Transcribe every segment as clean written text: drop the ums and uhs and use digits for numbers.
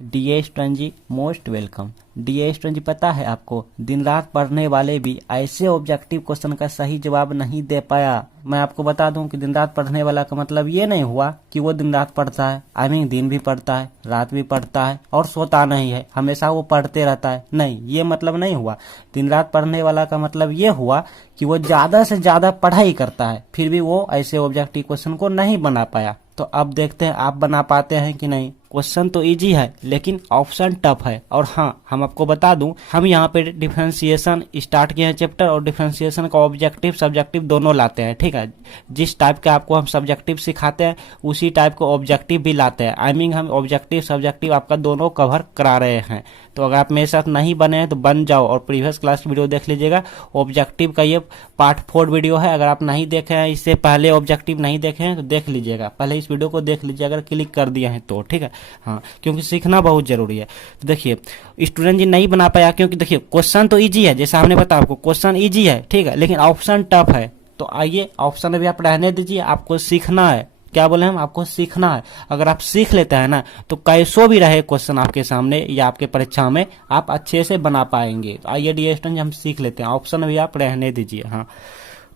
Dear student जी most welcome. Dear student जी पता है आपको, दिन रात पढ़ने वाले भी ऐसे ऑब्जेक्टिव क्वेश्चन का सही जवाब नहीं दे पाया। मैं आपको बता दूं कि दिन रात पढ़ने वाला का मतलब ये नहीं हुआ कि वो दिन रात पढ़ता है, आई मीन दिन भी पढ़ता है रात भी पढ़ता है और सोता नहीं है, हमेशा वो पढ़ते रहता है, नहीं ये मतलब नहीं हुआ। दिन रात पढ़ने वाला का मतलब ये हुआ कि वो ज्यादा से ज्यादा पढ़ाई करता है, फिर भी वो ऐसे ऑब्जेक्टिव क्वेश्चन को नहीं बना पाया। तो अब देखते हैं आप बना पाते हैं कि नहीं। क्वेश्चन तो इजी है लेकिन ऑप्शन टफ है। और हाँ, हम आपको बता दूं, हम यहाँ पे डिफरेंशिएशन स्टार्ट किए हैं चैप्टर, और डिफरेंशिएशन का ऑब्जेक्टिव सब्जेक्टिव दोनों लाते हैं, ठीक है। जिस टाइप का आपको हम सब्जेक्टिव सिखाते हैं उसी टाइप को ऑब्जेक्टिव भी लाते हैं, आई मीन हम ऑब्जेक्टिव सब्जेक्टिव आपका दोनों कवर करा रहे हैं। तो अगर आप मेरे साथ नहीं बने हैं तो बन जाओ और प्रीवियस क्लास वीडियो देख लीजिएगा। ऑब्जेक्टिव का ये पार्ट 4 वीडियो है, अगर आप नहीं देखे हैं, इससे पहले ऑब्जेक्टिव नहीं देखे हैं तो देख लीजिएगा, पहले इस वीडियो को देख लीजिए अगर क्लिक कर दिए हैं तो, ठीक है। हाँ, क्योंकि सीखना बहुत जरूरी है। तो देखिए स्टूडेंट जी नहीं बना पाया क्योंकि देखिए क्वेश्चन तो इजी है, जैसा हमने बताया आपको क्वेश्चन इजी है, ठीक है, लेकिन ऑप्शन टफ है। तो आइए ऑप्शन भी आप रहने दीजिए, आपको सीखना है। क्या बोले हम, आपको सीखना है। अगर आप सीख लेते हैं ना तो कैसो भी रहे क्वेश्चन आपके सामने या आपके परीक्षा में, आप अच्छे से बना पाएंगे। तो आइए डी स्टूडेंट हम सीख लेते हैं, ऑप्शन भी आप रहने दीजिए। हाँ,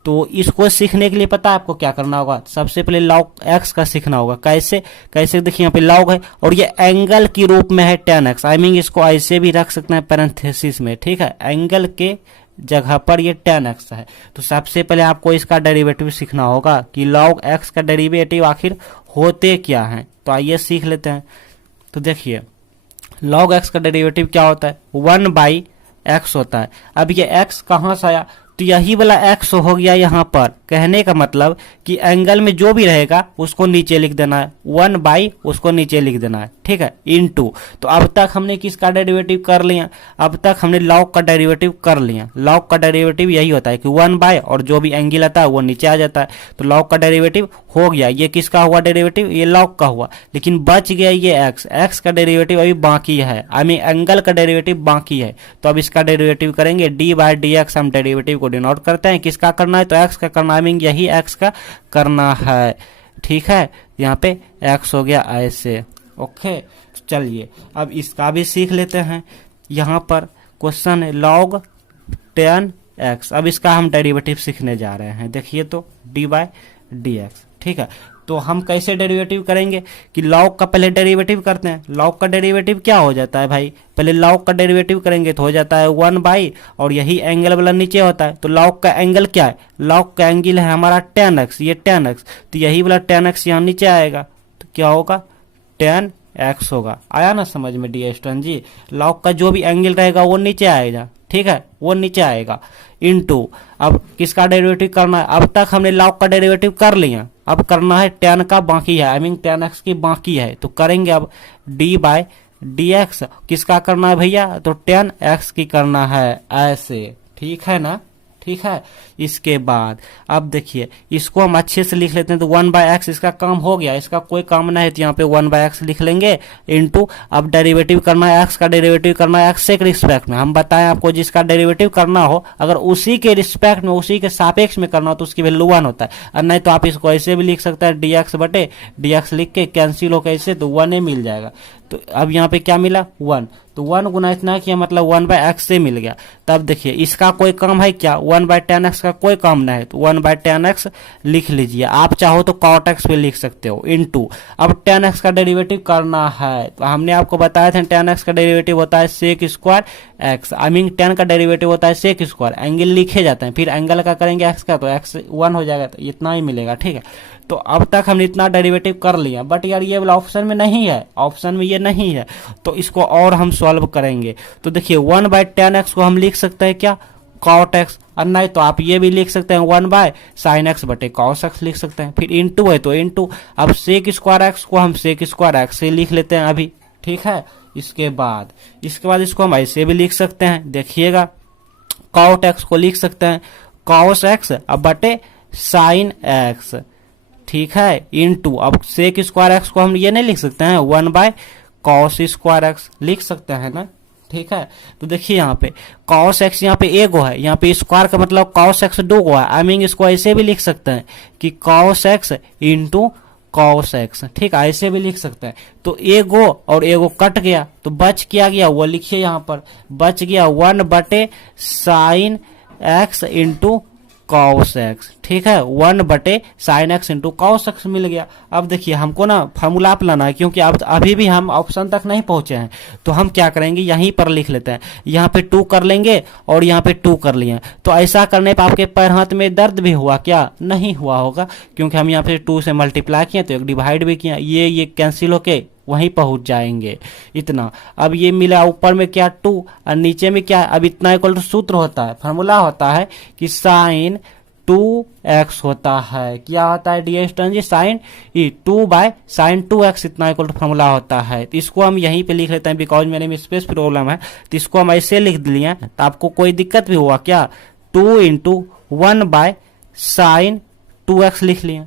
तो इसको सीखने के लिए पता है आपको क्या करना होगा, सबसे पहले लॉग एक्स का सीखना होगा। कैसे कैसे देखिए यहाँ पे लॉग है और ये एंगल के रूप में है tan x, आई मीन इसको ऐसे भी रख सकते हैं पैरेंथेसिस में, ठीक है। एंगल के जगह पर ये tan x है। तो सबसे पहले आपको इसका डेरिवेटिव सीखना होगा कि log x का डेरिवेटिव आखिर होते क्या है। तो आइए सीख लेते हैं। तो देखिए log x का डेरिवेटिव क्या होता है, 1/x होता है। अब ये x कहाँ से आया, तो यही वाला x हो गया यहाँ पर। कहने का मतलब कि एंगल में जो भी रहेगा उसको नीचे लिख देना है, 1/, उसको नीचे लिख देना है, ठीक है, इनटू। तो अब तक हमने किसका डेरिवेटिव कर लिया, अब तक हमने log का डेरिवेटिव कर लिया। log का डेरिवेटिव यही होता है कि 1/, और जो भी एंगल आता है वो नीचे आ जाता है। तो log का डेरिवेटिव हो गया। ये किसका हुआ डेरिवेटिव, ये log का हुआ, लेकिन बच गया ये x का डेरिवेटिव अभी बाकी है, आई मीन एंगल का डेरिवेटिव बाकी है। तो अब इसका डेरिवेटिव करेंगे, d/dx हम डेरिवेटिव को डिनोट करते हैं, किसका करना है, तो x का करना है, मीन यही x का करना है, ठीक है। यहाँ पे x हो गया ऐसे, ओके। चलिए अब इसका भी सीख लेते हैं। यहाँ पर क्वेश्चन है log tan x, अब इसका हम डेरिवेटिव सीखने जा रहे हैं। देखिए तो d/dx, ठीक है। तो हम कैसे डेरिवेटिव करेंगे कि log का पहले डेरिवेटिव करते हैं। log का डेरिवेटिव क्या हो जाता है भाई, पहले log का डेरिवेटिव करेंगे तो हो जाता है 1/, और यही एंगल वाला नीचे होता है। तो log का एंगल क्या है, log का एंगल है हमारा tan x, ये tan x, तो यही वाला tan x यहाँ नीचे आएगा, तो क्या होगा, tan x होगा। आया ना समझ में डी स्टूडेंट जी, log का जो भी एंगल रहेगा वो नीचे आएगा, ठीक है, वो नीचे आएगा, इनटू। अब किसका डेरिवेटिव करना है, अब तक हमने log का डेरिवेटिव कर लिया, अब करना है tan का बाकी है, आई मीन tan x की बाकी है। तो करेंगे अब d/dx, किसका करना है भैया, तो tan x की करना है ऐसे, ठीक है ना, ठीक है। इसके बाद अब देखिए इसको हम अच्छे से लिख लेते हैं। तो 1/x इसका काम हो गया, इसका कोई काम नहीं है तो यहाँ पे 1/x लिख लेंगे, इनटू। अब डेरिवेटिव करना है, x का डेरिवेटिव करना है x के रिस्पेक्ट में। हम बताएं आपको, जिसका डेरिवेटिव करना हो अगर उसी के रिस्पेक्ट में, उसी के सापेक्ष में करना हो तो उसकी वैल्यू 1 होता है, और नहीं तो आप इसको ऐसे भी लिख सकते हैं, dx/dx लिख के कैंसिल होकर ऐसे तो 1 मिल जाएगा। तो अब यहाँ पे क्या मिला, 1, तो 1 गुना इतना किया मतलब 1/x से मिल गया। तब देखिए इसका कोई काम है क्या, 1/tan x का कोई काम नहीं है, तो 1/tan x लिख लीजिए। आप चाहो तो cot x पे लिख सकते हो, इनटू। अब tan x का डेरिवेटिव करना है, तो हमने आपको बताया था tan x का डेरिवेटिव होता है sec² x, I mean tan का डेरिवेटिव होता है sec², एंगल लिखे जाते हैं, फिर एंगल का करेंगे x का, तो x 1 हो जाएगा, तो इतना ही मिलेगा, ठीक है। तो अब तक हमने इतना डेरिवेटिव कर लिया, बट यार ये वाला ऑप्शन में नहीं है, ऑप्शन में ये नहीं है, तो इसको और हम सॉल्व करेंगे। तो देखिए 1/tan x को हम लिख सकते हैं क्या, cot x, और नहीं तो आप ये भी लिख सकते हैं 1/sin x cos x लिख सकते हैं, फिर इनटू है तो इनटू। अब sec² x को हम sec² x से लिख लेते हैं अभी, ठीक है। इसके बाद इसको हम ऐसे भी लिख सकते हैं, देखिएगा cot x को लिख सकते हैं cos x अब sin x, ठीक है, इनटू। अब sec² x को हम ये नहीं लिख सकते हैं, 1/cos² x लिख सकते हैं ना, ठीक है। तो देखिए यहाँ पे cos x यहाँ पे एक है, यहाँ पे स्क्वायर का मतलब cos x 2 है, आई मीन इसको ऐसे भी लिख सकते हैं कि cos x into cos x, ठीक है, ऐसे भी लिख सकते हैं। तो एगो और एगो कट गया तो बच क्या गया वो लिखिए यहाँ पर, बच गया 1/sin x into cos x, ठीक है, 1/sin x into cos X मिल गया। अब देखिए हमको ना फार्मूला आप लाना है, क्योंकि अब अभी भी हम ऑप्शन तक नहीं पहुंचे हैं, तो हम क्या करेंगे यहीं पर लिख लेते हैं, यहाँ पे 2 कर लेंगे और यहाँ पे 2 कर लिए। तो ऐसा करने पर आपके पैर हाथ में दर्द भी हुआ क्या? नहीं हुआ होगा, क्योंकि हम यहाँ पे 2 से मल्टीप्लाई किए तो एक डिवाइड भी किया, ये कैंसिल होके वहीं पहुंच जाएंगे इतना। अब ये मिला ऊपर में क्या 2 और नीचे में क्या, अब इतना इक्वल टू सूत्र होता है, फार्मूला होता है कि साइन 2x होता है, क्या होता है डियर स्टूडेंट जी, साइन 2/sin 2x इतना इक्वल टू फार्मूला होता है। तो इसको हम यहीं पे लिख लेते हैं, बिकॉज मेरे में स्पेस प्रॉब्लम है, तो इसको हम ऐसे लिख दिए। तो आपको कोई दिक्कत भी हुआ क्या? 2 × 1/sin 2x लिख लिए,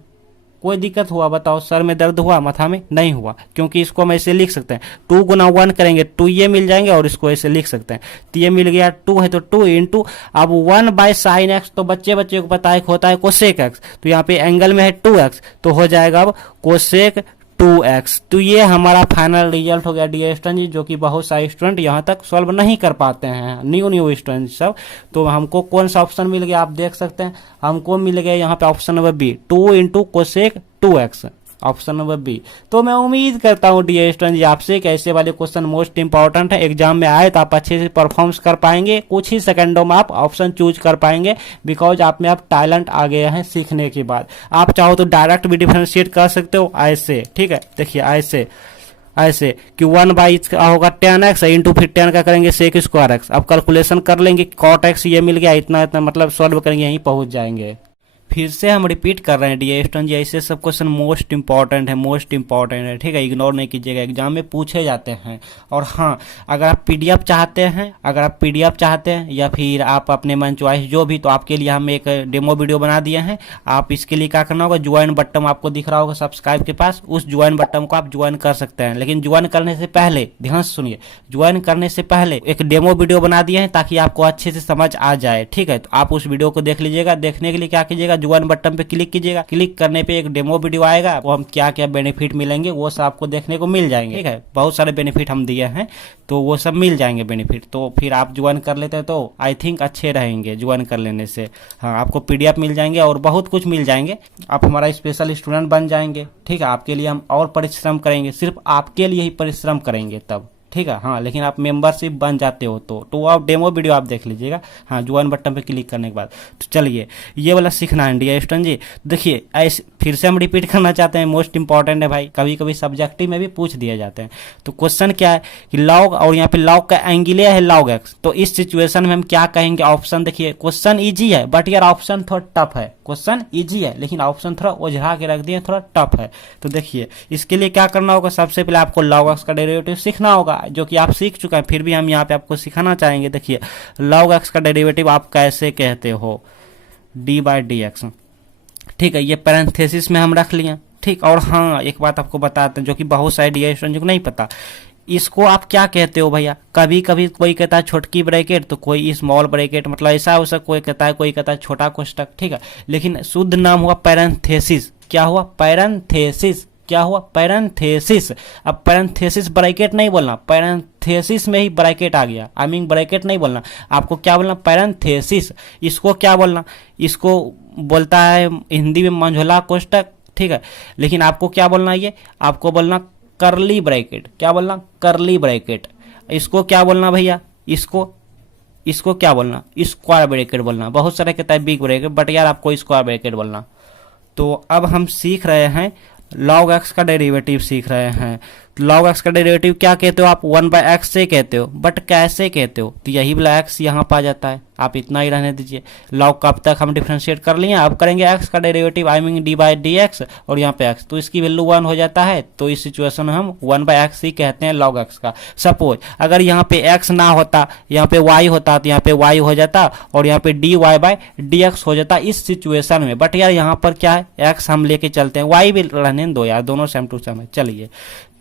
कोई दिक्कत हुआ बताओ? सर में दर्द हुआ, माथा में? नहीं हुआ, क्योंकि इसको हम ऐसे लिख सकते हैं, 2 × 1 करेंगे 2 ये मिल जाएंगे और इसको ऐसे लिख सकते हैं। तो ये मिल गया 2 है तो 2 × अब 1/sin x, तो बच्चे को पता है होता है कोसेक x, तो यहाँ पे एंगल में है 2x, तो हो जाएगा अब कोसेक 2x। तो ये हमारा फाइनल रिजल्ट हो गया डियर स्टूडेंट जी, जो कि बहुत सारे स्टूडेंट यहाँ तक सॉल्व नहीं कर पाते हैं, न्यू स्टूडेंट सब। तो हमको कौन सा ऑप्शन मिल गया आप देख सकते हैं, हमको मिल गया यहाँ पे option number B, 2 × cosec 2x, option number B. तो मैं उम्मीद करता हूँ डियर स्टूडेंट जी आपसे कि ऐसे वाले क्वेश्चन मोस्ट इंपॉर्टेंट है, एग्जाम में आए तो आप अच्छे से परफॉर्म्स कर पाएंगे, कुछ ही सेकंडों में आप ऑप्शन चूज कर पाएंगे, बिकॉज आप में आप टैलेंट आ गए हैं सीखने के बाद। आप चाहो तो डायरेक्ट भी डिफरेंशिएट कर सकते हो ऐसे, ठीक है, देखिए ऐसे कि 1 होगा 10x इंटू फिर 10 का करेंगे sec स्क्वायर x, अब कैलकुलेशन कर लेंगे cot x ये मिल गया इतना इतना, मतलब सॉल्व करेंगे यहीं पहुंच जाएंगे। फिर से हम रिपीट कर रहे हैं डियर स्टूडेंट जी, ऐसे सब क्वेश्चन मोस्ट इंपॉर्टेंट है, ठीक है, इग्नोर नहीं कीजिएगा, एग्जाम में पूछे जाते हैं। और हाँ, अगर आप पीडीएफ चाहते हैं या फिर आप अपने मन चॉइस जो भी, तो आपके लिए हम एक डेमो वीडियो बना दिए हैं। आप इसके लिए क्या करना होगा, ज्वाइन बटन आपको दिख रहा होगा सब्सक्राइब के पास, उस ज्वाइन बटन को आप ज्वाइन कर सकते हैं। लेकिन ज्वाइन करने से पहले ध्यान से सुनिए, ज्वाइन करने से पहले एक डेमो वीडियो बना दिए हैं ताकि आपको अच्छे से समझ आ जाए, ठीक है। तो आप उस वीडियो को देख लीजिएगा, देखने के लिए क्या कीजिएगा, ज्वाइन बटन पे क्लिक कीजिएगा, क्लिक करने पे एक डेमो वीडियो आएगा, वो हम क्या क्या बेनिफिट मिलेंगे वो सब आपको देखने को मिल जाएंगे, ठीक है, बहुत सारे बेनिफिट हम दिए हैं, तो वो सब मिल जाएंगे बेनिफिट। तो फिर आप ज्वाइन कर लेते हैं तो आई थिंक अच्छे रहेंगे ज्वाइन कर लेने से। हाँ, आपको पीडीएफ मिल जाएंगे और बहुत कुछ मिल जाएंगे, आप हमारा स्पेशल स्टूडेंट बन जाएंगे, ठीक है। आपके लिए हम और परिश्रम करेंगे, सिर्फ आपके लिए ही परिश्रम करेंगे तब, ठीक है। हाँ, लेकिन आप मेंबरशिप बन जाते हो तो आप डेमो वीडियो आप देख लीजिएगा, हाँ, ज्वाइन बटन पे क्लिक करने के बाद। तो चलिए ये वाला सीखना है डियर स्टूडेंट जी। देखिए ऐसे फिर से हम रिपीट करना चाहते हैं, मोस्ट इंपॉर्टेंट है भाई, कभी कभी सब्जेक्टिव में भी पूछ दिए जाते हैं। तो क्वेश्चन क्या है कि लॉग, और यहाँ पे लॉग का एंगल है log x, तो इस सिचुएशन में हम क्या कहेंगे? ऑप्शन देखिए, क्वेश्चन इजी है बट यार ऑप्शन थोड़ा टफ है, क्वेश्चन इजी है लेकिन ऑप्शन थोड़ा उलझा के रख दिए, थोड़ा टफ है। तो देखिए इसके लिए क्या करना होगा, सबसे पहले आपको log x का डेरिवेटिव सीखना होगा, जो कि आप सीख चुके हैं, फिर भी हम यहाँ पे आपको सिखाना चाहेंगे। देखिए log x का डेरिवेटिव आप कैसे कहते हो, d/dx, ठीक है, ये पैरेंथेसिस में हम रख लिए, ठीक। और हाँ, एक बात आपको बताते हैं जो कि बहुत सारे डियर स्टूडेंट को नहीं पता, इसको आप क्या कहते हो भैया? कभी कभी कोई कहता है छोटकी ब्रैकेट, तो कोई स्मॉल ब्रैकेट, मतलब ऐसा वैसा कोई कहता है छोटा कोष्टक, ठीक है, लेकिन शुद्ध नाम हुआ पैरेंथेसिस। क्या हुआ? पैरेंथेसिस। क्या हुआ? पैरेंथेसिस। अब पैरेंथेसिस ब्रैकेट नहीं बोलना, पैरेंथेसिस में ही ब्रैकेट आ गया, आई मीन ब्रैकेट नहीं बोलना, आपको क्या बोलना? पैरेंथेसिस। इसको क्या बोलना? इसको बोलता है हिंदी में मंझोला कोष्टक, ठीक है, लेकिन आपको क्या बोलना? ये आपको बोलना करली ब्रैकेट। क्या बोलना? करली ब्रैकेट। इसको क्या बोलना भैया? इसको क्या बोलना? स्क्वायर ब्रैकेट बोलना। बहुत सारे कहता है बिग ब्रैकेट, बट यार आपको स्क्वायर ब्रैकेट बोलना। तो अब हम सीख रहे हैं log x का डेरिवेटिव सीख रहे हैं। log x का डेरिवेटिव क्या कहते हो आप? 1/x से कहते हो, बट कैसे कहते हो? तो यही वाला x यहाँ पा जाता है, आप इतना ही रहने दीजिए। log का अब तक हम डिफरेंशिएट कर लिए, अब करेंगे x का डेरिवेटिव, आई मीन d/dx, और यहाँ पे x, तो इसकी वैल्यू 1 हो जाता है, तो इस सिचुएशन में हम 1/x ही कहते हैं log x का। सपोज अगर यहाँ पे x ना होता, यहाँ पे y होता, तो यहाँ पे y हो जाता और यहाँ पे dy/dx हो जाता इस सिचुएशन में। बट यार यहाँ पर क्या है, x हम लेके चलते हैं, y भी रहने दो यार, दोनों सेम टू सेम है। चलिए,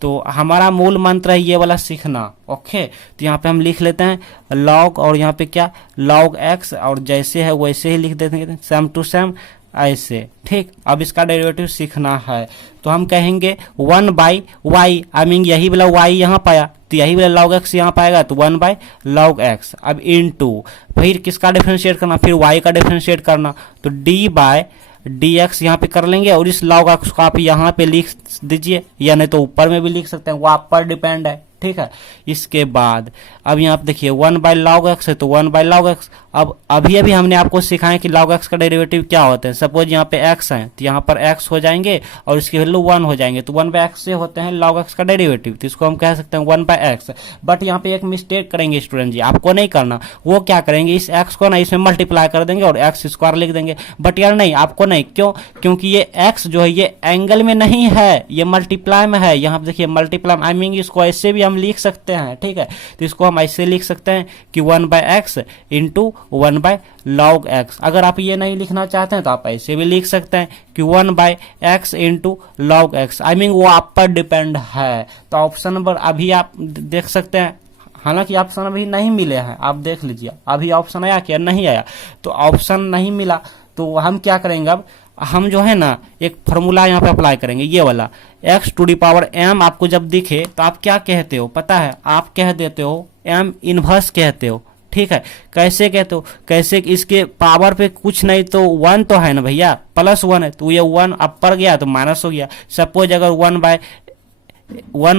तो हमारा मूल मंत्र है ये वाला सीखना, ओके। तो यहाँ पे हम लिख लेते हैं log, और यहाँ पे क्या log x, और जैसे है वैसे ही लिख देते हैं सेम टू सेम, ऐसे, ठीक। अब इसका डेरिवेटिव सीखना है तो हम कहेंगे 1 बाई वाई, आई मीन यही वाला वाई यहाँ पाया तो यही वाला लॉग एक्स यहाँ पाएगा तो 1 बाई लॉग एक्स। अब इनटू फिर किसका डिफरेंशिएट करना, फिर वाई का डिफरेंशिएट करना तो डी बाय डी एक्स यहाँ पे कर लेंगे और इस लॉग एक्स को आप यहाँ पे लिख दीजिए, या नहीं तो ऊपर में भी लिख सकते हैं, वो आप पर डिपेंड है, ठीक है। इसके बाद अब यहाँ पे देखिए 1 बाई लॉग एक्स है तो 1 बाई लॉग एक्स। अब अभी हमने आपको सिखाया कि लॉग एक्स का डेरिवेटिव क्या होता है। सपोज यहाँ पे एक्स है तो यहाँ पर एक्स हो जाएंगे और इसकी वैल्यू 1 हो जाएंगे तो 1 बाई एक्स से होते हैं लॉग एक्स का डेरिवेटिव, तो इसको हम कह सकते हैं 1 बाई एक्स। बट यहाँ पे एक मिस्टेक करेंगे स्टूडेंट जी, आपको नहीं करना। वो क्या करेंगे, इस एक्स को ना इसमें मल्टीप्लाई कर देंगे और एक्स स्क्वायर लिख देंगे। बट यार नहीं, आपको नहीं, क्यों, क्योंकि ये एक्स जो है ये एंगल में नहीं है, ये मल्टीप्लाई में है। यहाँ पे देखिए मल्टीप्लाई, आई मीन इसको ऐसे भी हम लिख सकते हैं, ठीक है। तो इसको हम ऐसे लिख सकते हैं कि 1 by x into 1 by log x. अगर आप ये नहीं लिखना चाहते हैं तो आप ऐसे भी लिख सकते हैं कि 1 by x into log x, I mean वो आप पर डिपेंड है। तो ऑप्शन नंबर अभी आप देख सकते हैं, हालांकि ऑप्शन अभी नहीं मिले हैं, आप देख लीजिए अभी ऑप्शन आया क्या, नहीं आया। तो ऑप्शन नहीं मिला तो हम क्या करेंगे, अब हम जो है ना एक फॉर्मूला यहाँ पे अप्लाई करेंगे, ये वाला x to the power m आपको जब दिखे तो आप क्या कहते हो पता है, आप कह देते हो m इनवर्स कहते हो, ठीक है। कैसे कहते हो, कैसे, इसके पावर पे कुछ नहीं तो 1 तो है ना भैया, प्लस 1 है तो ये 1 अपर गया तो माइनस हो गया। सपोज अगर 1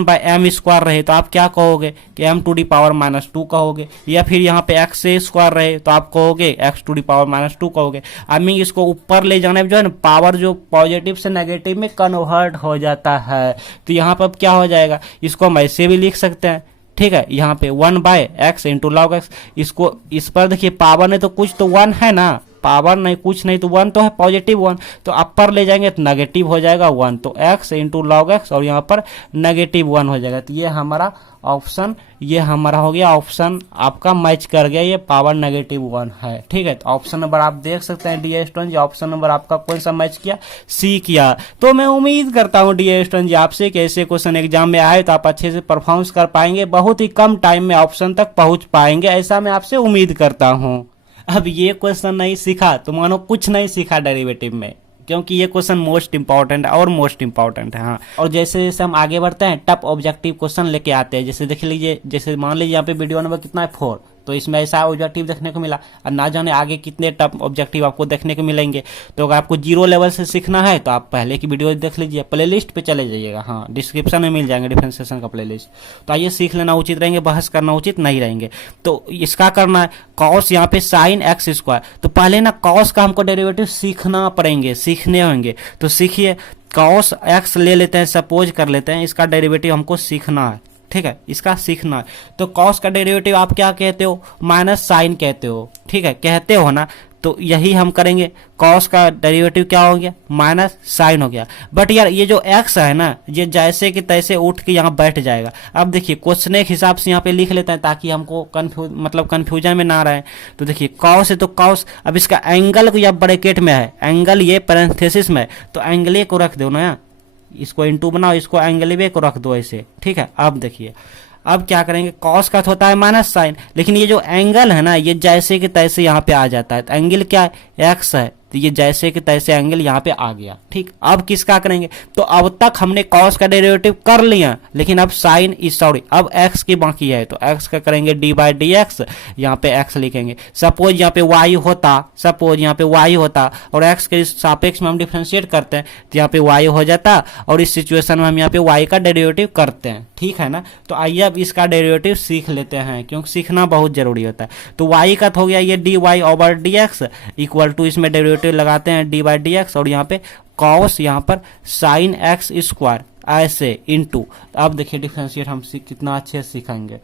बाय एम स्क्वायर रहे तो आप क्या कहोगे कि m टू दी पावर -2 कहोगे, या फिर यहाँ पे x से स्क्वायर रहे तो आप कहोगे x टू दी पावर -2 कहोगे। आई मीन इसको ऊपर ले जाने में जो है ना पावर जो पॉजिटिव से नेगेटिव में कन्वर्ट हो जाता है। तो यहाँ पर अब क्या हो जाएगा, इसको हम ऐसे भी लिख सकते हैं, ठीक है। यहाँ पे 1 by x into log x, इसको इस पर देखिए पावर नहीं तो कुछ तो 1 है ना, पावर नहीं कुछ नहीं तो 1 तो है, पॉजिटिव 1, तो अपर ले जाएंगे तो नेगेटिव हो जाएगा 1, तो x इंटू लॉग एक्स और यहाँ पर नेगेटिव 1 हो जाएगा। तो ये हमारा ऑप्शन, ये हमारा हो गया ऑप्शन, आपका मैच कर गया, ये पावर -1 है, ठीक है। तो ऑप्शन नंबर आप देख सकते हैं डी स्टूडेंट जी, ऑप्शन नंबर आपका कौन सा मैच किया, सी किया। तो मैं उम्मीद करता हूँ डी स्टूडेंट जी आपसे कि ऐसे क्वेश्चन एग्जाम में आए तो आप अच्छे से परफॉर्मेंस कर पाएंगे, बहुत ही कम टाइम में ऑप्शन तक पहुंच पाएंगे, ऐसा मैं आपसे उम्मीद करता हूँ। अब ये क्वेश्चन नहीं सीखा तो मानो कुछ नहीं सीखा डेरिवेटिव में, क्योंकि ये क्वेश्चन मोस्ट इंपॉर्टेंट है और मोस्ट इंपॉर्टेंट है, हाँ। और जैसे जैसे हम आगे बढ़ते हैं टफ ऑब्जेक्टिव क्वेश्चन लेके आते हैं, जैसे देख लीजिए, जैसे मान लीजिए यहाँ पे वीडियो नंबर कितना है 4, तो इसमें ऐसा ऑब्जेक्टिव देखने को मिला, और ना जाने आगे कितने टफ ऑब्जेक्टिव आपको देखने को मिलेंगे। तो अगर आपको 0 लेवल से सीखना है तो आप पहले की वीडियो देख लीजिए, प्लेलिस्ट पे चले जाइएगा, हाँ डिस्क्रिप्शन में मिल जाएंगे डिफरेंशिएशन का प्लेलिस्ट। तो आइए सीख लेना उचित रहेंगे, बहस करना उचित नहीं रहेंगे। तो इसका करना है कॉस यहाँ पे साइन एक्स स्क्वायर, तो पहले ना कॉस का हमको डेरिवेटिव सीखना पड़ेंगे, सीखने होंगे। तो सीखिए, कॉस एक्स ले लेते हैं, सपोज कर लेते हैं, इसका डेरिवेटिव हमको सीखना है, ठीक है, इसका सीखना है। तो कॉस का डेरिवेटिव आप क्या कहते हो, माइनस साइन कहते हो, ठीक है, कहते हो ना। तो यही हम करेंगे, कॉस का डेरिवेटिव क्या हो गया, माइनस साइन हो गया। बट यार ये जो एक्स है ना, ये जैसे कि तैसे उठ के यहाँ बैठ जाएगा। अब देखिए क्वेश्चन के हिसाब से यहाँ पे लिख लेते हैं ताकि हमको कंफ्यूजन में ना रहे। तो देखिए कॉस है तो कॉस, अब इसका एंगल को या ब्रैकेट में है, एंगल ये पैरेंथेसिस में, तो एंगल को रख दो ना, इसको इंटू बनाओ, इसको एंगल को रख दो ऐसे, ठीक है। अब देखिए अब क्या करेंगे, कॉस का होता है माइनस साइन, लेकिन ये जो एंगल है ना ये जैसे कि तैसे यहाँ पे आ जाता है। तो एंगल क्या है, एक्स है, तो ये जैसे कि तैसे एंगल यहाँ पे आ गया, ठीक। अब किसका करेंगे, तो अब तक हमने कॉस का डेरिवेटिव कर लिया, लेकिन अब साइन अब एक्स की बाकी है, तो एक्स का करेंगे डी बाई डी एक्स, यहाँ पे एक्स लिखेंगे। सपोज यहाँ पे वाई होता, सपोज यहाँ पे वाई होता और एक्स के सापेक्ष में हम डिफरेंशिएट करते हैं तो यहाँ पे वाई हो जाता, और इस सिचुएशन में हम यहाँ पे वाई का डेरिवेटिव करते हैं, ठीक है ना। तो आइए अब इसका डेरिवेटिव सीख लेते हैं, क्योंकि सीखना बहुत जरूरी होता है। तो वाई का हो गया ये d y over d x equal to, इसमें डेरिवेटिव लगाते हैं डी बाई डी एक्स, और यहाँ पे कॉस यहाँ पर साइन एक्स स्क्वायर ऐसे इनटू। अब देखिए डिफरेंशिएट हम कितना अच्छे से सीखेंगे।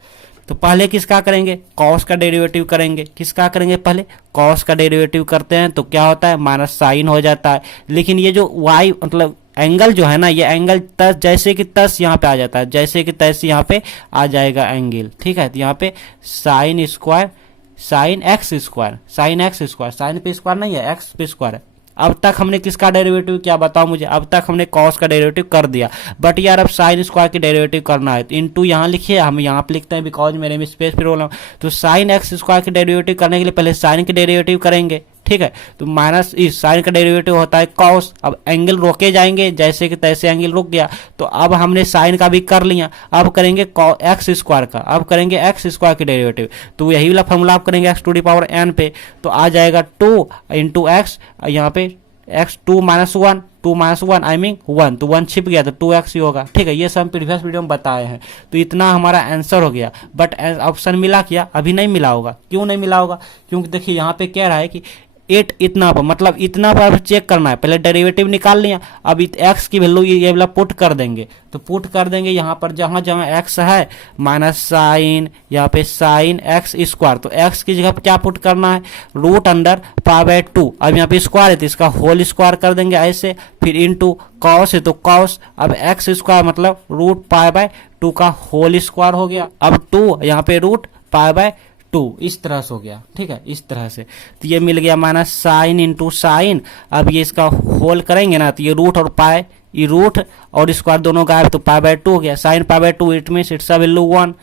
तो पहले किसका करेंगे, कॉस का डेरिवेटिव करेंगे। किसका करेंगे, पहले कॉस का डेरिवेटिव करते हैं तो क्या होता है, माइनस साइन हो जाता है। लेकिन ये जो वाई मतलब एंगल जो है ना, ये एंगल तस जैसे कि तस यहाँ पे आ जाता है, जैसे कि तैसे यहाँ पे आ जाएगा एंगल, ठीक है। तो यहाँ पे sine square sine x square, sine x square, sine पे स्क्वायर नहीं है, एक्स पे स्क्वायर है। अब तक हमने किसका डेरिवेटिव किया बताओ मुझे, अब तक हमने कॉस का डेरिवेटिव कर दिया, बट यार अब साइन स्क्वायर की डेरिवेटिव करना है। तो इनटू यहाँ लिखिए, हम यहाँ पे लिखते हैं बिकॉज मेरे में स्पेस प्रॉब्लम। तो साइन एक्स स्क्वायर की डेरिवेटिव करने के लिए पहले साइन की डेरिवेटिव करेंगे, ठीक है। तो माइनस इस साइन का डेरिवेटिव होता है कॉस। अब एंगल रोके जाएंगे, जैसे कि तैसे एंगल रुक गया। तो अब हमने साइन का भी कर लिया, अब करेंगे एक्स स्क्वायर का, अब करेंगे एक्स स्क्वायर की डेरिवेटिव। तो यही वाला फॉर्मूला आप करेंगे x to the power n पे, तो आ जाएगा 2 इंटू एक्स, यहाँ पे एक्स 2 - 1 आई मीन 1, तो 1 छिप गया तो 2x ही होगा, ठीक है। ये सब हम प्रीवियस वीडियो में बताए हैं। तो इतना हमारा आंसर हो गया। बट ऑप्शन मिला क्या? अभी नहीं मिला होगा। क्यों नहीं मिला होगा? क्योंकि देखिए यहाँ पे कह रहा है कि 8 इतना पर, मतलब इतना पर चेक करना है। पहले डेरिवेटिव निकाल लिया, अब एक्स की वैल्यू ये वाला पुट कर देंगे। तो पुट कर देंगे यहाँ पर जहां जहां एक्स है माइनस साइन, यहाँ पे साइन एक्स स्क्वायर, तो एक्स की जगह क्या पुट करना है? Root under π/2। अब यहाँ पे स्क्वायर है तो इसका होल स्क्वायर कर देंगे ऐसे, फिर इंटू कॉस है तो कॉस, अब एक्स स्क्वायर मतलब रूट π/2 का होल स्क्वायर हो गया। अब 2 यहाँ पे रूट π/2, इस तरह से हो गया, ठीक है, इस तरह से। तो ये मिल गया माइनस साइन इंटू साइन। अब ये इसका होल करेंगे ना, तो ये रूट और पाए, ये रूट और स्क्वायर दोनों गायब, तो π/2 हो गया। Sine π/2 it means it's a value 1,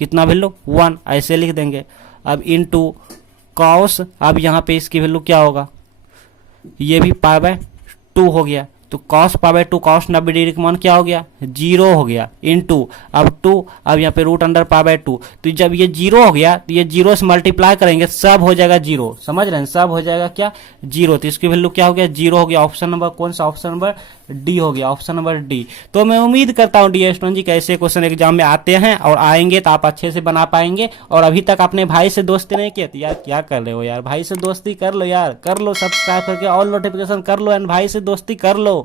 कितना वैल्यू 1, ऐसे लिख देंगे। अब इंटू कॉस, अब यहाँ पे इसकी वैल्यू क्या होगा? ये भी π/2 हो गया। तो cos π/2 cos 90 डिग्री का मान क्या हो गया? 0 हो गया। इंटू अब 2, अब यहाँ पे रूट अंडर π/2, तो जब ये 0 हो गया तो ये 0 से मल्टीप्लाई करेंगे, सब हो जाएगा 0, समझ रहे हैं? सब हो जाएगा क्या? 0। तो इसकी वैल्यू क्या हो गया? 0 हो गया। ऑप्शन नंबर कौन सा? ऑप्शन नंबर डी हो गया, ऑप्शन नंबर डी। तो मैं उम्मीद करता हूँ डियर स्टूडेंट जी कैसे क्वेश्चन एग्जाम में आते हैं और आएंगे तो आप अच्छे से बना पाएंगे। और अभी तक अपने भाई से दोस्ती नहीं किया तो यार क्या कर रहे हो यार, भाई से दोस्ती कर लो यार, कर लो सब्सक्राइब करके ऑल नोटिफिकेशन कर लो एंड भाई से दोस्ती कर लो।